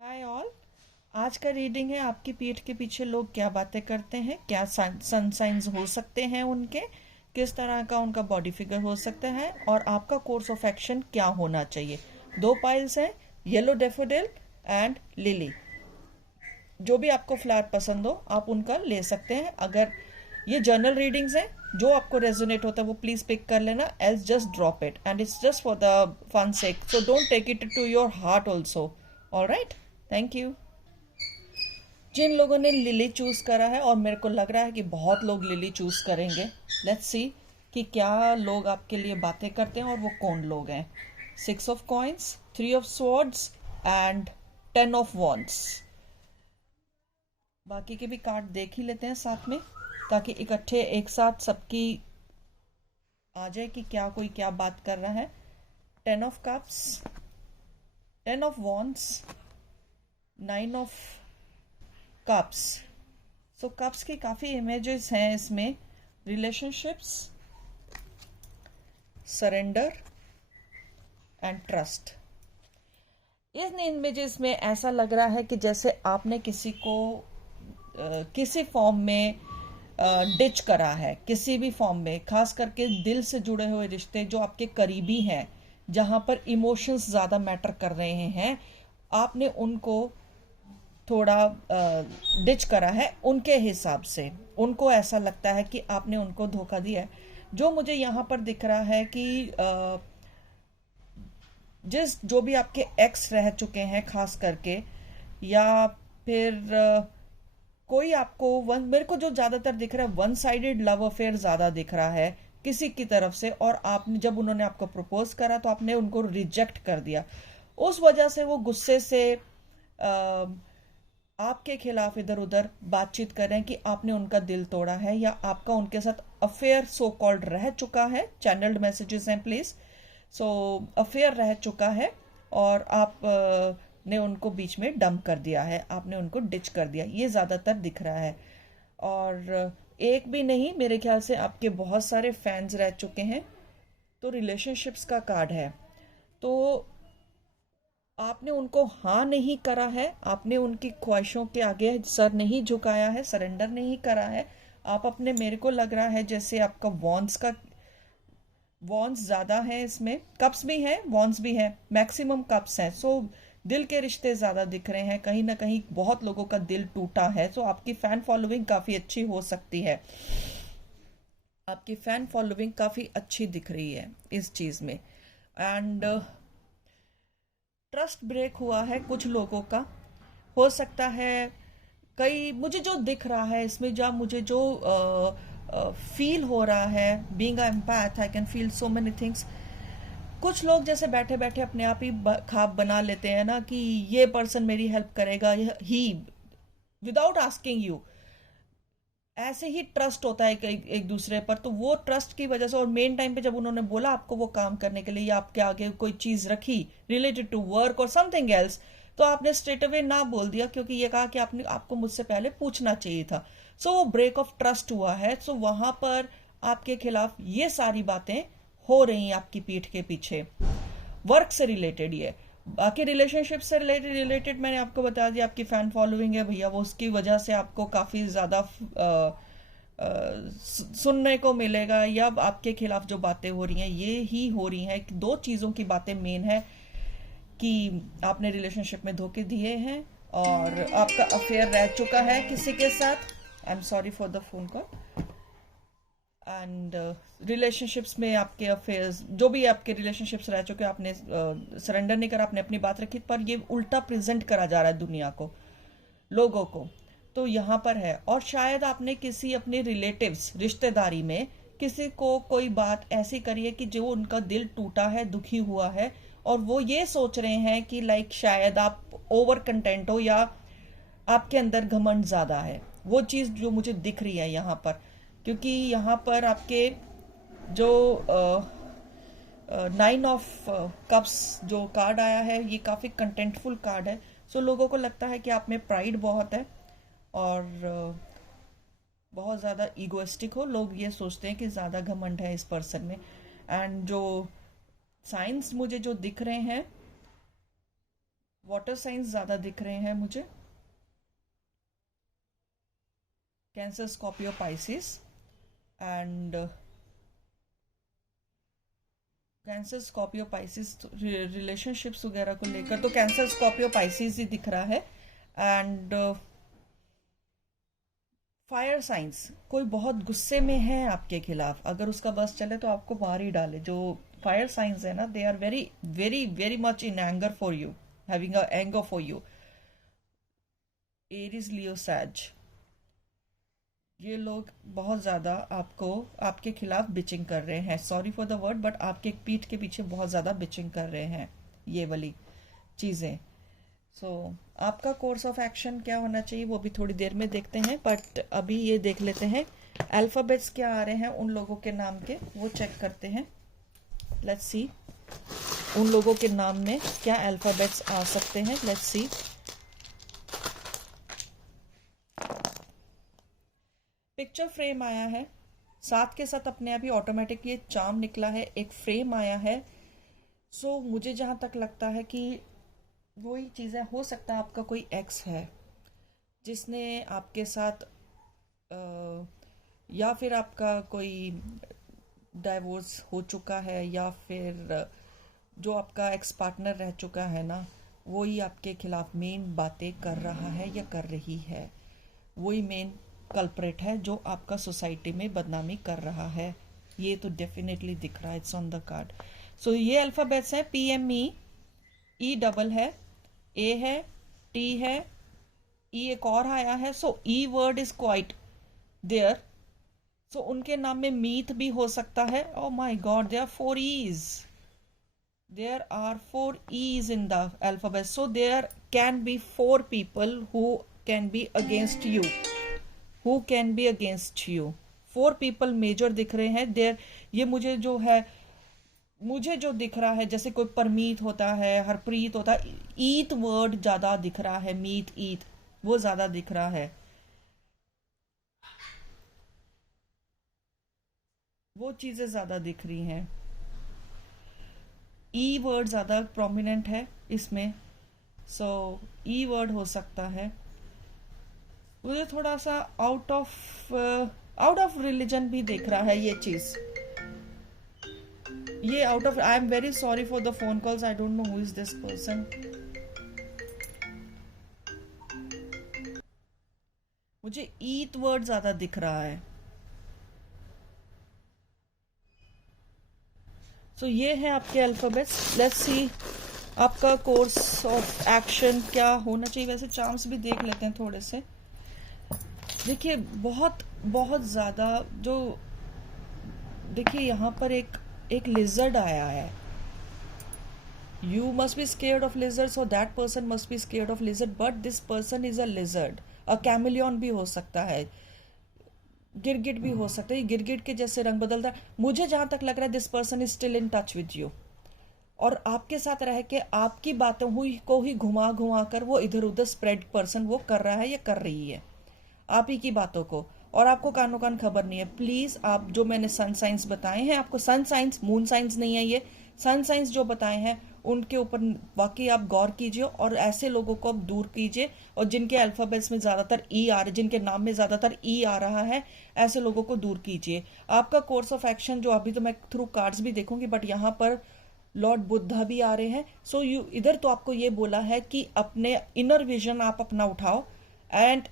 Hi all. आज का reading है आपकी पीठ के पीछे लोग क्या बातें करते हैं, क्या सन साइंस हो सकते हैं उनके, किस तरह का उनका बॉडी फिगर हो सकता है और आपका कोर्स ऑफ एक्शन क्या होना चाहिए। दो पाइल्स हैं, येलो डेफोडिल एंड लिली। जो भी आपको फ्लावर पसंद हो आप उनका ले सकते हैं। अगर ये जर्नल रीडिंग्स हैं, जो आपको रेजोनेट होता है वो प्लीज पिक कर लेना, else just drop it and it's just for the fun sake, so don't take it to your heart also. Alright, thank you. जिन लोगों ने लिली चूज करा है, और मेरे को लग रहा है कि बहुत लोग लिली चूज करेंगे, लेट्स सी कि क्या लोग आपके लिए बातें करते हैं और वो कौन लोग हैं। 6 of coins, 3 of swords and 10 of wands। बाकी के भी कार्ड देख ही लेते हैं साथ में, ताकि इकट्ठे एक साथ सबकी आ जाए कि क्या कोई क्या बात कर रहा है। 10 of cups, 10 of wands, 9 of cups। So cups की काफी इमेजेस हैं इसमें। Relationships, surrender and trust. In images में ऐसा लग रहा है कि जैसे आपने किसी को किसी फॉर्म में डिच करा है, किसी भी फॉर्म में, खास करके दिल से जुड़े हुए रिश्ते जो आपके करीबी हैं, जहां पर इमोशंस ज्यादा मैटर कर रहे हैं, आपने उनको थोड़ा डिच करा है उनके हिसाब से। उनको ऐसा लगता है कि आपने उनको धोखा दिया है। जो मुझे यहाँ पर दिख रहा है कि जो भी आपके एक्स रह चुके हैं खास करके, या फिर कोई आपको मेरे को जो ज्यादातर दिख रहा है, वन साइडेड लव अफेयर ज्यादा दिख रहा है किसी की तरफ से, और आपने जब उन्होंने आपको प्रपोज करा तो आपने उनको रिजेक्ट कर दिया। उस वजह से वो गुस्से से आपके खिलाफ इधर उधर बातचीत कर रहे हैं कि आपने उनका दिल तोड़ा है, या आपका उनके साथ अफेयर सो कॉल्ड रह चुका है। चैनल्ड मैसेजेस हैं प्लीज। सो अफेयर रह चुका है और आप ने उनको बीच में डंप कर दिया है, आपने उनको डिच कर दिया, ये ज्यादातर दिख रहा है। और एक भी नहीं, मेरे ख्याल से आपके बहुत सारे फैंस रह चुके हैं। तो रिलेशनशिप्स का कार्ड है। तो आपने उनको हाँ नहीं करा है, आपने उनकी ख्वाहिशों के आगे सर नहीं झुकाया है, सरेंडर नहीं करा है। आप अपने, मेरे को लग रहा है जैसे आपका वॉन्स ज्यादा है इसमें, कप्स भी है वॉन्स भी है, मैक्सिमम कप्स हैं। सो दिल के रिश्ते ज्यादा दिख रहे हैं, कहीं ना कहीं बहुत लोगों का दिल टूटा है। सो आपकी फैन फॉलोइंग काफी अच्छी हो सकती है, आपकी फैन फॉलोइंग काफी अच्छी दिख रही है इस चीज में। एंड ट्रस्ट ब्रेक हुआ है कुछ लोगों का, हो सकता है। कई मुझे जो दिख रहा है इसमें, जब मुझे जो फील हो रहा है, being a empath I can feel so many things. कुछ लोग जैसे बैठे बैठे अपने आप ही ख्वाब बना लेते हैं ना कि ये पर्सन मेरी हेल्प करेगा, ही विदाउट आस्किंग यू। ऐसे ही ट्रस्ट होता है एक दूसरे पर। तो वो ट्रस्ट की वजह से, और मेन टाइम पे जब उन्होंने बोला आपको वो काम करने के लिए, या आपके आगे कोई चीज रखी रिलेटेड टू वर्क और समथिंग एल्स, तो आपने स्ट्रेट अवे ना बोल दिया, क्योंकि ये कहा कि आपको मुझसे पहले पूछना चाहिए था। सो वो ब्रेक ऑफ ट्रस्ट हुआ है। सो वहां पर आपके खिलाफ ये सारी बातें हो रही हैं आपकी पीठ के पीछे, वर्क से रिलेटेड। ये बाकी रिलेशनशिप से रिलेटेड मैंने आपको बता दिया, आपकी फैन फॉलोइंग है भैया, वो उसकी वजह से आपको काफी ज्यादा सुनने को मिलेगा, या आपके खिलाफ जो बातें हो रही हैं ये ही हो रही हैं कि दो चीजों की बातें मेन है, कि आपने रिलेशनशिप में धोखे दिए हैं और आपका अफेयर रह चुका है किसी के साथ। I am sorry for the phone call. And relationships में आपके अफेयर्स, जो भी आपके रिलेशनशिप्स रह चुके, आपने सरेंडर नहीं करा, आपने अपनी बात रखी, पर ये उल्टा प्रेजेंट करा जा रहा है दुनिया को, लोगों को। तो यहाँ पर है। और शायद आपने किसी अपने रिलेटिव्स, रिश्तेदारी में किसी को कोई बात ऐसी करी है कि जो उनका दिल टूटा है, दुखी हुआ है, और वो ये सोच रहे हैं कि लाइक शायद आप ओवर कंटेंट हो, या आपके अंदर घमंड ज्यादा है। वो चीज जो मुझे दिख रही है यहाँ पर, क्योंकि यहाँ पर आपके जो 9 of cups जो कार्ड आया है, ये काफी कंटेंटफुल कार्ड है। सो लोगों को लगता है कि आप में प्राइड बहुत है और बहुत ज्यादा ईगोइस्टिक हो। लोग ये सोचते हैं कि ज्यादा घमंड है इस पर्सन में। एंड जो साइंस मुझे जो दिख रहे हैं, वाटर साइंस ज्यादा दिख रहे हैं मुझे, cancer, Scorpio, Pisces and cancer, Scorpio, Pisces relationships वगैरह को लेकर तो कैंसर, स्कॉर्पियो, पाइसिस ही दिख रहा है। एंड फायर साइंस, कोई बहुत गुस्से में है आपके खिलाफ, अगर उसका बस चले तो आपको मार ही डाले। जो फायर साइंस है ना, they are very very very much in anger for you, having a anger for you. Aries, Leo, Sag, ये लोग बहुत ज्यादा आपको, आपके खिलाफ बिचिंग कर रहे हैं। Sorry for the word, but आपके पीठ के पीछे बहुत ज्यादा बिचिंग कर रहे हैं ये वाली चीजें। सो आपका कोर्स ऑफ एक्शन क्या होना चाहिए वो भी थोड़ी देर में देखते हैं, बट अभी ये देख लेते हैं अल्फाबेट्स क्या आ रहे हैं उन लोगों के नाम के, वो चेक करते हैं। लेट्स सी उन लोगों के नाम में क्या अल्फाबेट्स आ सकते हैं। Let's see. पिक्चर फ्रेम आया है, साथ के साथ अपने आप ही ऑटोमेटिक ये चार्म निकला है, एक फ्रेम आया है। सो मुझे जहां तक लगता है कि वही चीज़ें, हो सकता है आपका कोई एक्स है जिसने आपके साथ या फिर आपका कोई डाइवोर्स हो चुका है, या फिर जो आपका एक्स पार्टनर रह चुका है ना, वही आपके खिलाफ मेन बातें कर रहा है या कर रही है। वही मेन कल्प्रेट है जो आपका सोसाइटी में बदनामी कर रहा है। ये तो डेफिनेटली दिख रहा है, इट्स ऑन द कार्ड। सो ये अल्फाबेट्स हैं, PME, ई डबल है, ए है, टी है, ई एक और आया है। So E word is quite there. So उनके नाम में मीत भी हो सकता है। Oh my god, there are 4 Es, there are 4 Es in the alphabet. So there can be 4 people who can be against you, who can be against you. 4 people major दिख रहे हैं देयर। ये मुझे जो है, मुझे जो दिख रहा है, जैसे कोई परमीत होता है, हरप्रीत होता है, ईत वर्ड ज्यादा दिख रहा है, मीत, ईत, वो ज्यादा दिख रहा है। वो चीजें ज्यादा दिख रही हैं। ई वर्ड ज्यादा प्रोमिनेंट है इसमें। सो ई वर्ड हो सकता है। मुझे थोड़ा सा आउट ऑफ रिलीजन भी दिख रहा है ये चीज। ये out of, I am very sorry for the phone calls, I don't know who is this person. मुझे ईत वर्ड ज्यादा दिख रहा है। सो ये है आपके अल्फाबेट्स। लेट्स सी आपका कोर्स ऑफ एक्शन क्या होना चाहिए। वैसे चार्म्स भी देख लेते हैं थोड़े से। देखिए बहुत बहुत ज्यादा जो, देखिए यहाँ पर एक लिजर्ड आया है। You must be scared of lizards, or that person must be scared of lizard, but this person is a lizard. A chameleon भी हो सकता है, गिरगिट भी हो सकता है। गिरगिट के जैसे रंग बदलता है। मुझे जहां तक लग रहा है this person is still in touch with you, और आपके साथ रह के आपकी बातों हुई को ही घुमा घुमा कर वो इधर उधर स्प्रेड पर्सन वो कर रहा है या कर रही है आप ही की बातों को, और आपको कानो कान खबर नहीं है। प्लीज आप जो मैंने सन साइंस बताए हैं आपको, सन साइंस मून साइंस नहीं है ये, सन साइंस जो बताए हैं उनके ऊपर वाकई आप गौर कीजिए, और ऐसे लोगों को आप दूर कीजिए। और जिनके अल्फाबेट्स में ज्यादातर ई आ रहे, जिनके नाम में ज्यादातर ई आ रहा है, ऐसे लोगों को दूर कीजिए। आपका कोर्स ऑफ एक्शन जो, अभी तो मैं थ्रू कार्ड्स भी देखूंगी, बट यहाँ पर लॉर्ड बुद्धा भी आ रहे हैं। सो यू इधर तो आपको ये बोला है कि अपने इनर विजन आप अपना उठाओ एंड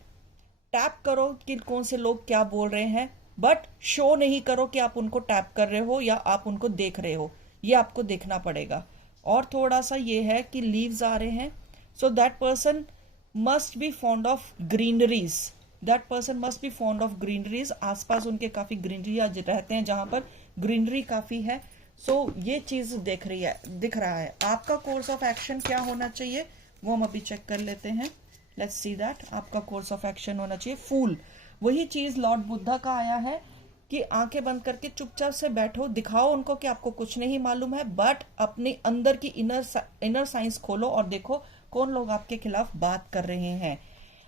टैप करो कि कौन से लोग क्या बोल रहे हैं, बट शो नहीं करो कि आप उनको टैप कर रहे हो या आप उनको देख रहे हो। ये आपको देखना पड़ेगा। और थोड़ा सा ये है कि लीव्स आ रहे हैं। सो that person must be fond of greeneries, that person must be fond of greeneries. आसपास उनके काफी ग्रीनरी रहते हैं, जहां पर ग्रीनरी काफी है। सो ये चीज दिख रहा है। आपका कोर्स ऑफ एक्शन क्या होना चाहिए वो हम अभी चेक कर लेते हैं। लेट्स सी दैट आपका कोर्स ऑफ एक्शन होना चाहिए फूल। वही चीज लॉर्ड बुद्धा का आया है कि आंखें बंद करके चुपचाप से बैठो, दिखाओ उनको कि आपको कुछ नहीं मालूम है, बट अपने अंदर की इनर साइंस खोलो और देखो कौन लोग आपके खिलाफ बात कर रहे हैं।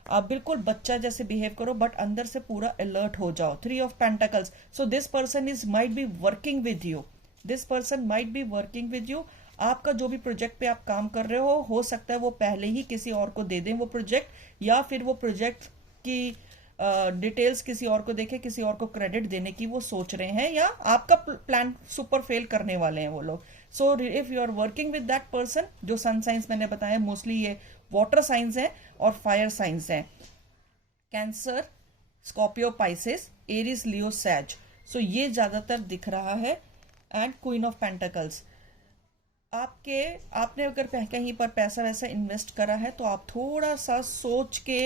आप बिल्कुल बच्चा जैसे बिहेव करो, बट अंदर से पूरा अलर्ट हो जाओ। 3 of pentacles. So this person is might be working with you, this person might be working with you. आपका जो भी प्रोजेक्ट पे आप काम कर रहे हो सकता है वो पहले ही किसी और को दे दें वो प्रोजेक्ट, या फिर वो प्रोजेक्ट की डिटेल्स किसी और को देखे, किसी और को क्रेडिट देने की वो सोच रहे हैं, या आपका प्लान सुपर फेल करने वाले हैं वो लोग। So if you are working with that person, जो सन साइंस मैंने बताया मोस्टली ये वाटर साइंस है और फायर साइंस है, कैंसर, स्कॉर्पियो, पाइसेस, एरिस, लियो, सैज। सो ये ज्यादातर दिख रहा है। एंड क्वीन ऑफ पेंटिकल्स, आपने अगर कहीं पर पैसा वैसा इन्वेस्ट करा है तो आप थोड़ा सा सोच के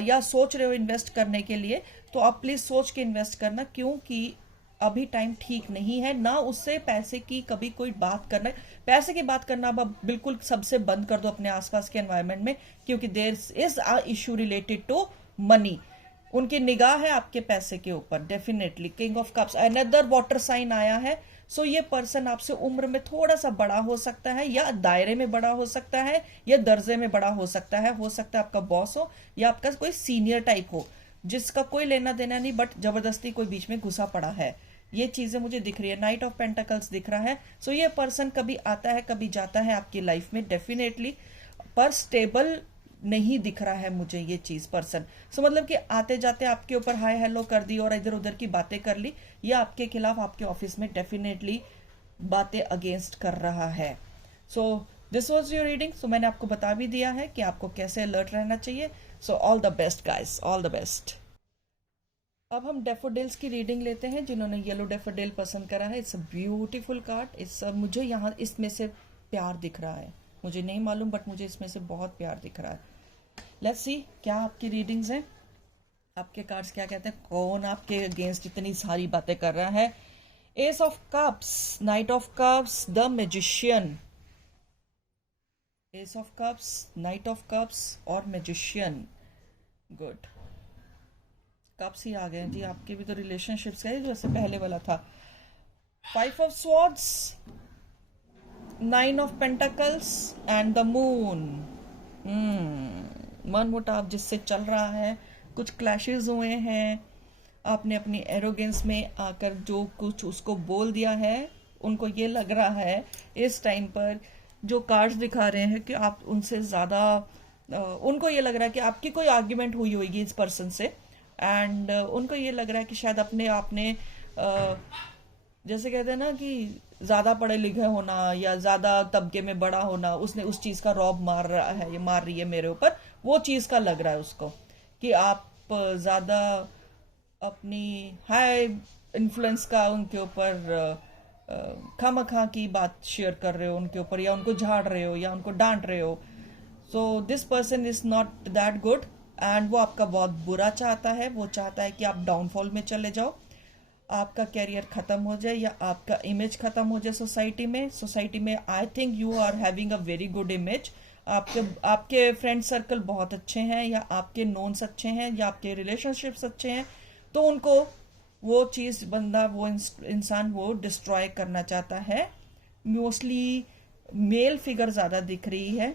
या सोच रहे हो इन्वेस्ट करने के लिए, तो आप प्लीज सोच के इन्वेस्ट करना, क्योंकि अभी टाइम ठीक नहीं है ना। उससे पैसे की कभी कोई बात करना, पैसे की बात करना अब बिल्कुल सबसे बंद कर दो अपने आसपास के एनवायरनमेंट में, क्योंकि there is a issue related to money. उनकी निगाह है आपके पैसे के ऊपर definitely. King of cups, another water sign आया है। सो ये पर्सन आपसे उम्र में थोड़ा सा बड़ा हो सकता है, या दायरे में बड़ा हो सकता है, या दर्जे में बड़ा हो सकता है। आपका बॉस हो या आपका कोई सीनियर टाइप हो, जिसका कोई लेना देना नहीं, बट जबरदस्ती कोई बीच में घुसा पड़ा है। ये चीजें मुझे दिख रही है। नाइट ऑफ पेंटिकल्स दिख रहा है। सो ये पर्सन कभी आता है कभी जाता है आपकी लाइफ में डेफिनेटली, पर स्टेबल नहीं दिख रहा है मुझे ये चीज पर्सन। सो मतलब कि आते जाते आपके ऊपर हाय हेलो कर दी और इधर उधर की बातें कर ली, या आपके खिलाफ आपके ऑफिस में डेफिनेटली बातें अगेंस्ट कर रहा है। So this was your reading. सो मैंने आपको बता भी दिया है कि आपको कैसे अलर्ट रहना चाहिए। So all the best guys, all the best. अब हम डेफोडिल्स की रीडिंग लेते हैं, जिन्होंने येलो डेफोडिल पसंद करा है। It's a beautiful card. मुझे यहाँ इसमें से प्यार दिख रहा है, मुझे नहीं मालूम बट मुझे इसमें से बहुत प्यार दिख रहा है। लेट्स सी क्या आपकी रीडिंग्स हैं, आपके कार्ड्स क्या कहते हैं, कौन आपके अगेंस्ट इतनी सारी बातें कर रहा है। S of cups, night of cups, the magician. S of cups, night of cups और मैजिशियन। गुड, कप्स ही आ गए जी। आपके भी तो रिलेशनशिप्स है जैसे पहले वाला था। Five of swords, nine of pentacles and the moon. मन मुटाव जिससे चल रहा है, कुछ क्लैशेस हुए हैं, आपने अपनी एरोगेंस में आकर जो कुछ उसको बोल दिया है, उनको ये लग रहा है इस टाइम पर जो कार्ड्स दिखा रहे हैं कि आप उनसे ज्यादा, उनको ये लग रहा है कि आपकी कोई आर्ग्यूमेंट हुई होगी इस पर्सन से, एंड उनको ये लग रहा है कि शायद अपने आपने जैसे कहते हैं ना कि ज्यादा पढ़े लिखे होना या ज्यादा तबके में बड़ा होना, उसने उस चीज का रौब मार रहा है, ये मार रही है मेरे ऊपर, वो चीज का लग रहा है उसको कि आप ज्यादा अपनी हाई इन्फ्लुएंस का उनके ऊपर खामखा की बात शेयर कर रहे हो उनके ऊपर, या उनको झाड़ रहे हो या उनको डांट रहे हो। So this person is not that good, and वो आपका बहुत बुरा चाहता है। वो चाहता है कि आप डाउनफॉल में चले जाओ, आपका कैरियर खत्म हो जाए या आपका इमेज खत्म हो जाए सोसाइटी में। I think you are having a very good image. आपके फ्रेंड सर्कल बहुत अच्छे हैं, या आपके नोन्स अच्छे हैं, या आपके रिलेशनशिप्स अच्छे हैं, तो उनको वो चीज बंदा, वो इंसान वो डिस्ट्रॉय करना चाहता है। मोस्टली मेल फिगर ज्यादा दिख रही है,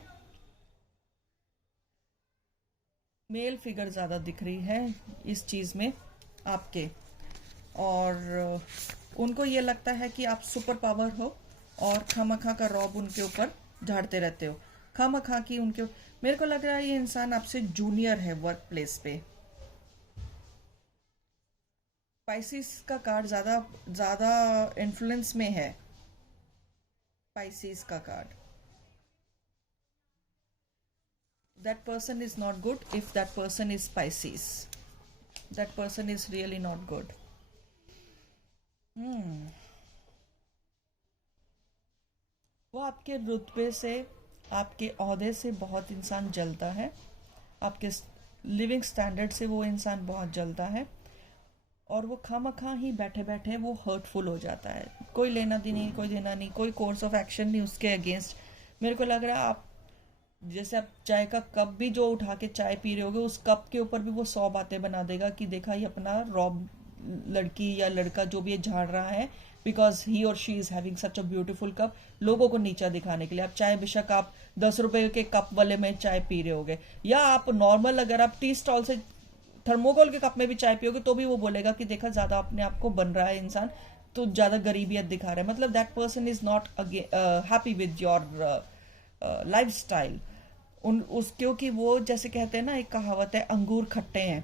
मेल फिगर ज्यादा दिख रही है इस चीज में आपके, और उनको ये लगता है कि आप सुपर पावर हो और खामखा का रौब उनके ऊपर झाड़ते रहते हो। खामखा की उनके, मेरे को लग रहा है ये इंसान आपसे जूनियर है वर्क प्लेस पे। पाइसिस का कार्ड ज्यादा इन्फ्लुएंस में है, पाइसिस का card. That person is not good if that person is Pisces, that person is really not good. वो आपके रुतबे से, आपके ओहदे से बहुत इंसान जलता है, आपके लिविंग स्टैंडर्ड से वो इंसान बहुत जलता है, और वो खामखा ही बैठे बैठे वो हर्टफुल हो जाता है। कोई लेना देना नहीं, कोई देना नहीं, कोई कोर्स ऑफ एक्शन नहीं उसके अगेंस्ट। मेरे को लग रहा है आप जैसे आप चाय का कप भी जो उठा के चाय पी रहे होगे, उस कप के ऊपर भी वो 100 बातें बना देगा कि देखा ये अपना रॉब लड़की या लड़का जो भी ये झाड़ रहा है, बिकॉज ही और she is having such a beautiful cup, लोगों को नीचा दिखाने के लिए। आप चाय बेशक आप 10 रुपए के कप वाले में चाय पी रहे होगे, या आप नॉर्मल अगर आप टी स्टॉल से थर्मोकोल के कप में भी चाय पियोगे तो भी वो बोलेगा कि देखा ज्यादा अपने आप को बन रहा है इंसान, तो ज्यादा गरीबियत दिखा रहा है, मतलब that person is not happy with your life style. उस क्योंकि वो जैसे कहते हैं ना, एक कहावत है, अंगूर खट्टे हैं,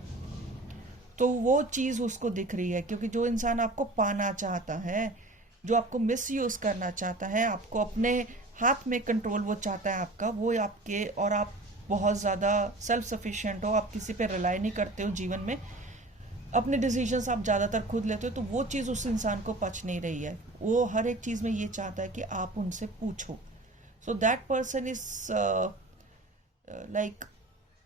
तो वो चीज उसको दिख रही है। क्योंकि जो इंसान आपको पाना चाहता है, जो आपको मिस यूज करना चाहता है, आपको अपने हाथ में कंट्रोल वो चाहता है आपका, वो आपके, और आप बहुत ज़्यादा सेल्फ सफिशिएंट हो, आप किसी पे रिलाई नहीं करते हो जीवन में, अपने डिसीजंस आप ज़्यादातर खुद लेते हो, तो वो चीज़ उस इंसान को पच नहीं रही है। वो हर एक चीज़ में ये चाहता है कि आप उनसे पूछो। So that person is like,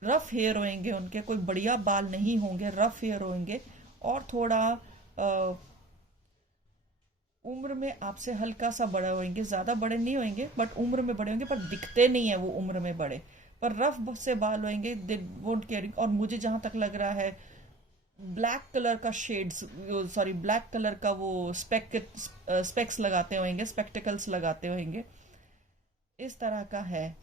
rough hair होंगे उनके, कोई बढ़िया बाल नहीं होंगे, रफ हेयर होंगे, और थोड़ा उम्र में आपसे हल्का सा बड़े होंगे, ज्यादा बड़े नहीं होंगे बट उम्र में बड़े होंगे, पर दिखते नहीं है वो उम्र में बड़े, पर रफ से बाल होंगे, दे वोंट केयरिंग। और मुझे जहां तक लग रहा है, ब्लैक कलर का शेड्स, सॉरी ब्लैक कलर का वो स्पेक्स लगाते होंगे, स्पेक्टिकल्स लगाते होंगे, इस तरह का है।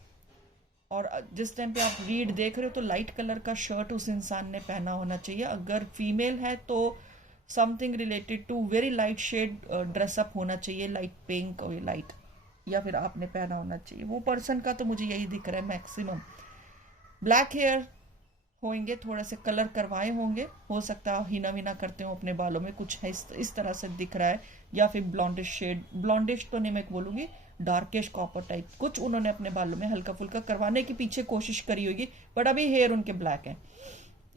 और जिस टाइम पे आप रीड देख रहे हो तो लाइट कलर का शर्ट उस इंसान ने पहना होना चाहिए। अगर फीमेल है तो something related to very light shade dress up होना चाहिए, लाइट पिंक और लाइट, या फिर आपने पहना होना चाहिए। वो पर्सन का तो मुझे यही दिख रहा है मैक्सिमम। ब्लैक हेयर होंगे, थोड़े से कलर करवाए होंगे, हो सकता है हीना वीना करते हो अपने बालों में, कुछ है इस तरह से दिख रहा है। या फिर ब्लॉन्डिश शेड, ब्लॉन्डिश तो नहीं मैं बोलूंगी, डार्किश कॉपर टाइप कुछ उन्होंने अपने बालों में हल्का फुल्का करवाने की पीछे कोशिश करी होगी, बट अभी हेयर उनके ब्लैक है,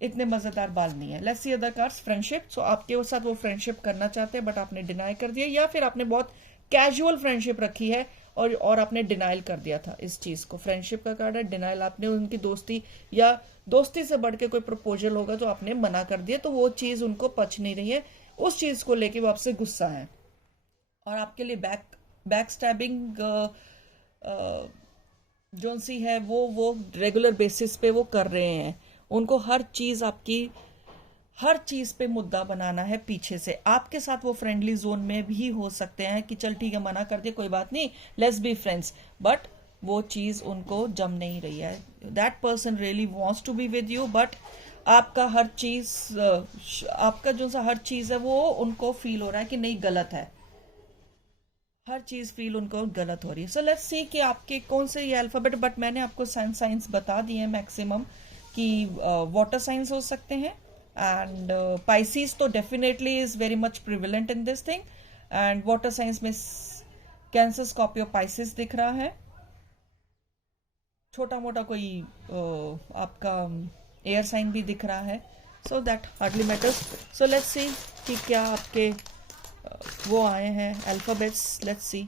इतने मजेदार बाल नहीं है। Let's see other cards. Friendship, so आपके साथ वो फ्रेंडशिप करना चाहते हैं बट आपने डिनाई कर दिया, या फिर आपने बहुत कैजुअल फ्रेंडशिप रखी है और आपने डिनाइल कर दिया था इस चीज को। फ्रेंडशिप का कार्ड है, डिनाइल, आपने उनकी दोस्ती या दोस्ती से बढ़ के कोई प्रपोजल होगा तो आपने मना कर दिया, तो वो चीज उनको पच नहीं रही है, उस चीज को लेके वो आपसे गुस्सा है। और आपके लिए बैक स्टैबिंग जो सी है वो रेगुलर बेसिस पे वो कर रहे हैं, उनको हर चीज आपकी, हर चीज पे मुद्दा बनाना है पीछे से। आपके साथ वो फ्रेंडली जोन में भी हो सकते हैं कि चल ठीक है मना कर दिया, कोई बात नहीं, लेट्स बी फ्रेंड्स, बट वो चीज उनको जम नहीं रही है। That person really wants to be with you, but आपका हर चीज, आपका जो सा हर चीज है वो उनको फील हो रहा है कि नहीं गलत है, हर चीज फील उनको गलत हो रही है। सो लेट्स सी कि आपके कौन से ये अल्फाबेट, बट मैंने आपको साइंस बता दिए हैं मैक्सिमम कि वाटर साइंस हो सकते हैं, एंड पाइसिस तो definitely is very much prevalent in this thing, and water science में कैंसर, स्कॉर्पियो, पाइसिस दिख रहा है। छोटा मोटा कोई आपका एयर साइन भी दिख रहा है, so that hardly matters. So let's see कि क्या आपके वो आए हैं अल्फाबेट्स, लेट्स सी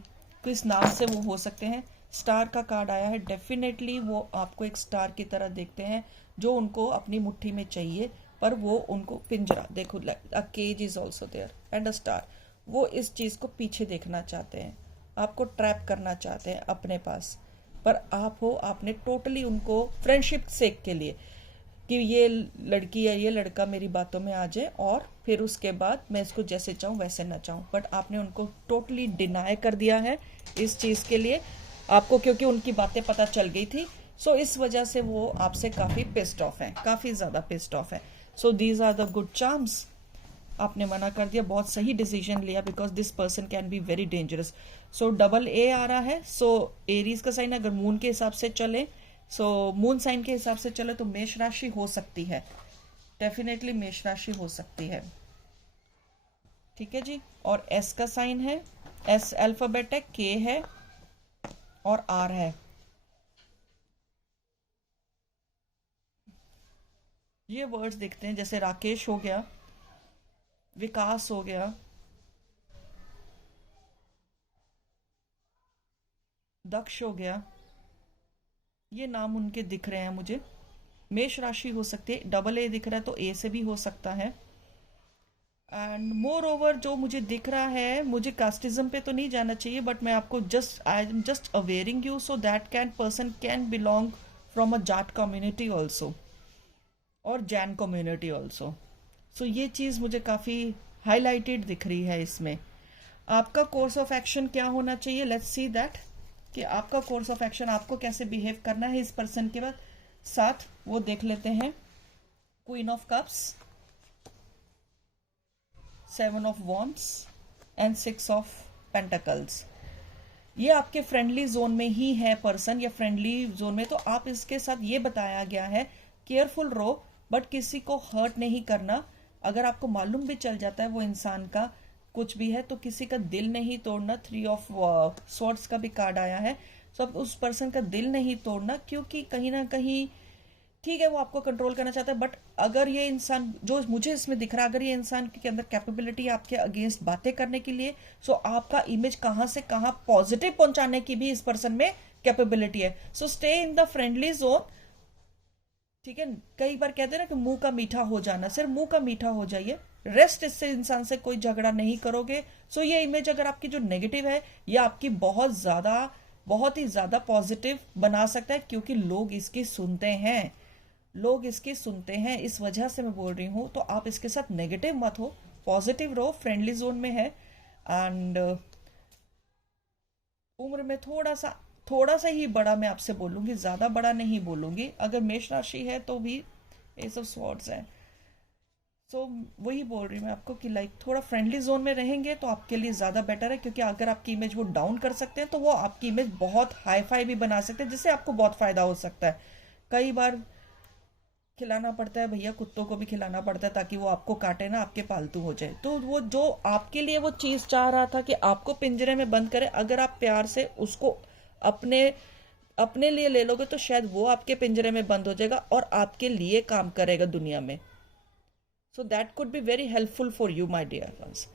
किस नाम से वो हो सकते हैं। स्टार का कार्ड आया है, डेफिनेटली वो आपको एक स्टार की तरह देखते हैं जो उनको अपनी मुट्ठी में चाहिए, पर वो उनको पिंजरा, देखो a cage is also there and a star, वो इस चीज को पीछे देखना चाहते हैं, आपको ट्रैप करना चाहते हैं अपने पास, पर आप हो, आपने टोटली उनको फ्रेंडशिप सेक के लिए कि ये लड़की या ये लड़का मेरी बातों में आ जाए और फिर उसके बाद मैं इसको जैसे चाहूँ वैसे ना चाहूँ, बट आपने उनको टोटली डिनाई कर दिया है इस चीज़ के लिए आपको, क्योंकि उनकी बातें पता चल गई थी। सो इस वजह से वो आपसे काफ़ी पिस्ड ऑफ है, काफ़ी ज़्यादा पिस्ड ऑफ है। So these are the good charms, आपने मना कर दिया, बहुत सही डिसीजन लिया, because this person can be very dangerous. So double A आ रहा है, सो एरीज का साइन अगर मून के हिसाब से चले, सो मून साइन के हिसाब से चले तो मेष राशि हो सकती है, डेफिनेटली मेष राशि हो सकती है, ठीक है जी। और एस का साइन है, एस अल्फाबेट है, के है और आर है। ये वर्ड्स दिखते हैं जैसे राकेश हो गया, विकास हो गया, दक्ष हो गया, ये नाम उनके दिख रहे हैं मुझे। मेष राशि हो सकती है, डबल ए दिख रहा है तो ए से भी हो सकता है। एंड मोर ओवर जो मुझे दिख रहा है, मुझे कास्टिज्म पे तो नहीं जाना चाहिए, बट मैं आपको I am just awaring you, so that can person can belong from a Jat community also और जैन कम्युनिटी ऑल्सो। सो ये चीज़ मुझे काफ़ी हाईलाइटेड दिख रही है इसमें। आपका कोर्स ऑफ एक्शन क्या होना चाहिए, लेट्स सी दैट कि आपका कोर्स ऑफ एक्शन, आपको कैसे बिहेव करना है इस पर्सन के साथ, वो देख लेते हैं। Queen of cups, 7 of wands and 6 of pentacles. ये आपके फ्रेंडली जोन में ही है पर्सन, या फ्रेंडली जोन में, तो आप इसके साथ ये बताया गया है केयरफुल रहो, बट किसी को हर्ट नहीं करना। अगर आपको मालूम भी चल जाता है वो इंसान का कुछ भी है, तो किसी का दिल नहीं तोड़ना। 3 ऑफ स्वॉर्ड्स का भी कार्ड आया है, सो आप उस पर्सन का दिल नहीं तोड़ना, क्योंकि कहीं ना कहीं ठीक है वो आपको कंट्रोल करना चाहता है, बट अगर ये इंसान, जो मुझे इसमें दिख रहा है, अगर ये इंसान के अंदर कैपेबिलिटी है आपके अगेंस्ट बातें करने के लिए, सो आपका इमेज कहां से कहां पॉजिटिव पहुंचाने की भी इस पर्सन में कैपेबिलिटी है। So stay in the friendly zone, ठीक है। कई बार कहते हैं ना कि मुंह का मीठा हो जाना, सिर्फ मुंह का मीठा हो जाइए, रेस्ट इससे इंसान से कोई झगड़ा नहीं करोगे। सो ये इमेज अगर आपकी जो नेगेटिव है, ये आपकी बहुत ही ज्यादा पॉजिटिव बना सकता है, क्योंकि लोग इसकी सुनते हैं, लोग इसकी सुनते हैं, इस वजह से मैं बोल रही हूं। तो आप इसके साथ नेगेटिव मत हो, पॉजिटिव रहो, फ्रेंडली जोन में है। एंड उम्र में थोड़ा सा ही बड़ा मैं आपसे बोलूंगी, ज्यादा बड़ा नहीं बोलूंगी। अगर मेष राशि है तो भी एस ऑफ स्वॉर्ड्स है। सो वही बोल रही हूँ मैं आपको कि लाइक थोड़ा फ्रेंडली जोन में रहेंगे तो आपके लिए ज्यादा बेटर है, क्योंकि अगर आपकी इमेज वो डाउन कर सकते हैं तो वो आपकी इमेज बहुत हाई फाई भी बना सकते हैं, जिससे आपको बहुत फायदा हो सकता है। कई बार खिलाना पड़ता है भैया, कुत्तों को भी खिलाना पड़ता है ताकि वो आपको काटे ना, आपके पालतू हो जाए। तो वो जो आपके लिए वो चीज चाह रहा था कि आपको पिंजरे में बंद करे, अगर आप प्यार से उसको अपने अपने लिए ले लोगे तो शायद वो आपके पिंजरे में बंद हो जाएगा और आपके लिए काम करेगा दुनिया में। So that could be very helpful for you my dear friends.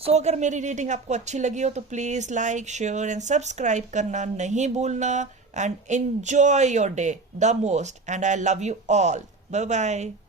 So अगर मेरी रीडिंग आपको अच्छी लगी हो तो please like, share and subscribe करना नहीं भूलना। And enjoy your day the most, and I love you all. Bye bye.